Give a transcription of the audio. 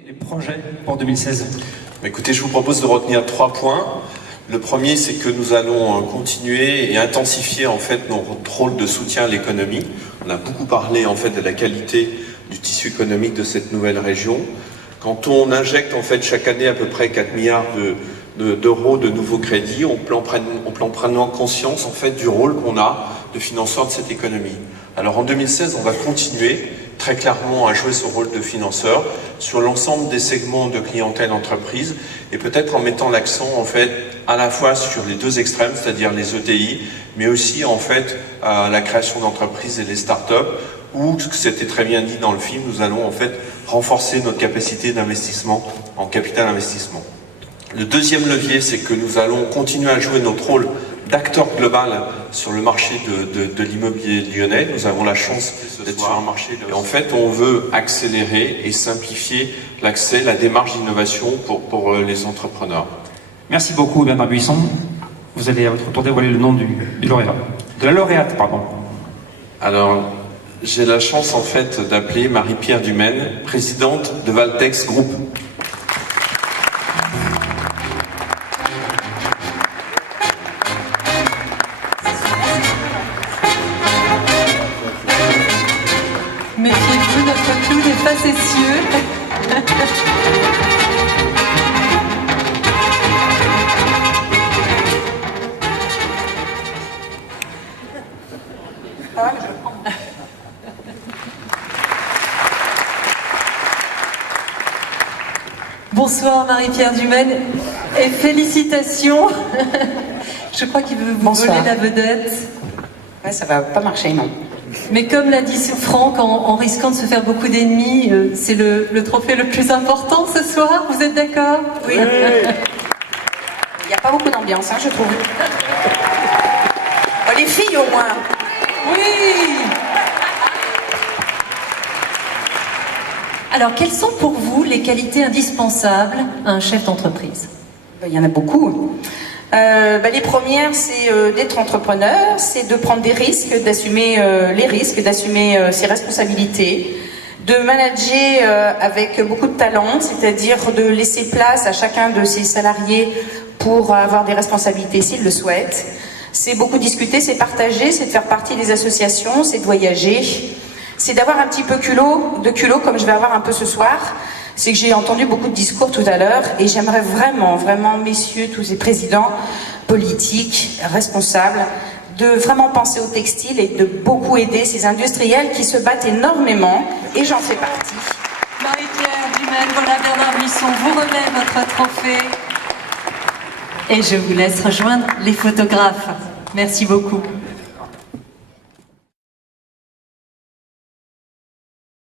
Les projets pour 2016. Écoutez, je vous propose de retenir 3 points. Le premier, c'est que nous allons continuer et intensifier en fait notre rôle de soutien à l'économie. On a beaucoup parlé en fait de la qualité du tissu économique de cette nouvelle région. Quand on injecte en fait chaque année à peu près 4 milliards d'euros de nouveaux crédits, on prenant conscience en fait du rôle qu'on a de financeur de cette économie. Alors en 2016, on va continuer très clairement à jouer ce rôle de financeur sur l'ensemble des segments de clientèle entreprise et peut-être en mettant l'accent en fait à la fois sur les deux extrêmes, c'est-à-dire les ETI, mais aussi en fait la création d'entreprises et les startups, où, ce que c'était très bien dit dans le film, nous allons en fait renforcer notre capacité d'investissement en capital investissement. Le deuxième levier, c'est que nous allons continuer à jouer notre rôle d'acteur global sur le marché de l'immobilier lyonnais. Nous avons la chance d'être sur un marché. Et en fait, on veut accélérer et simplifier l'accès, la démarche d'innovation pour les entrepreneurs. Merci beaucoup, Bernard Buisson. Vous allez à votre tour dévoiler le nom du lauréat. De la lauréate, pardon. Alors, j'ai la chance en fait d'appeler Marie-Pierre Dumaine, présidente de Valtex Group. Méfiez-vous, notre clown est facétieux. Bonsoir Marie-Pierre Dumaine et félicitations. Je crois qu'il veut vous voler la vedette. Ouais, ça va pas marcher, non. Mais comme l'a dit Franck, en risquant de se faire beaucoup d'ennemis, c'est le trophée le plus important ce soir. Vous êtes d'accord? Oui. Il n'y a pas beaucoup d'ambiance, hein, je trouve. Oh, les filles au moins. Oui. Alors, quelles sont pour vous les qualités indispensables à un chef d'entreprise? Il y en a beaucoup. Les premières, c'est d'être entrepreneur, c'est de prendre des risques, d'assumer les risques, d'assumer ses responsabilités, de manager avec beaucoup de talent, c'est-à-dire de laisser place à chacun de ses salariés pour avoir des responsabilités s'ils le souhaitent. C'est beaucoup discuter, c'est partager, c'est de faire partie des associations, c'est de voyager, c'est d'avoir un petit peu de culot comme je vais avoir un peu ce soir. C'est que j'ai entendu beaucoup de discours tout à l'heure et j'aimerais vraiment, messieurs, tous ces présidents politiques, responsables, de vraiment penser au textile et de beaucoup aider ces industriels qui se battent énormément et j'en fais partie. Marie-Pierre Dumaine, voilà Bernard Buisson vous remet votre trophée et je vous laisse rejoindre les photographes. Merci beaucoup.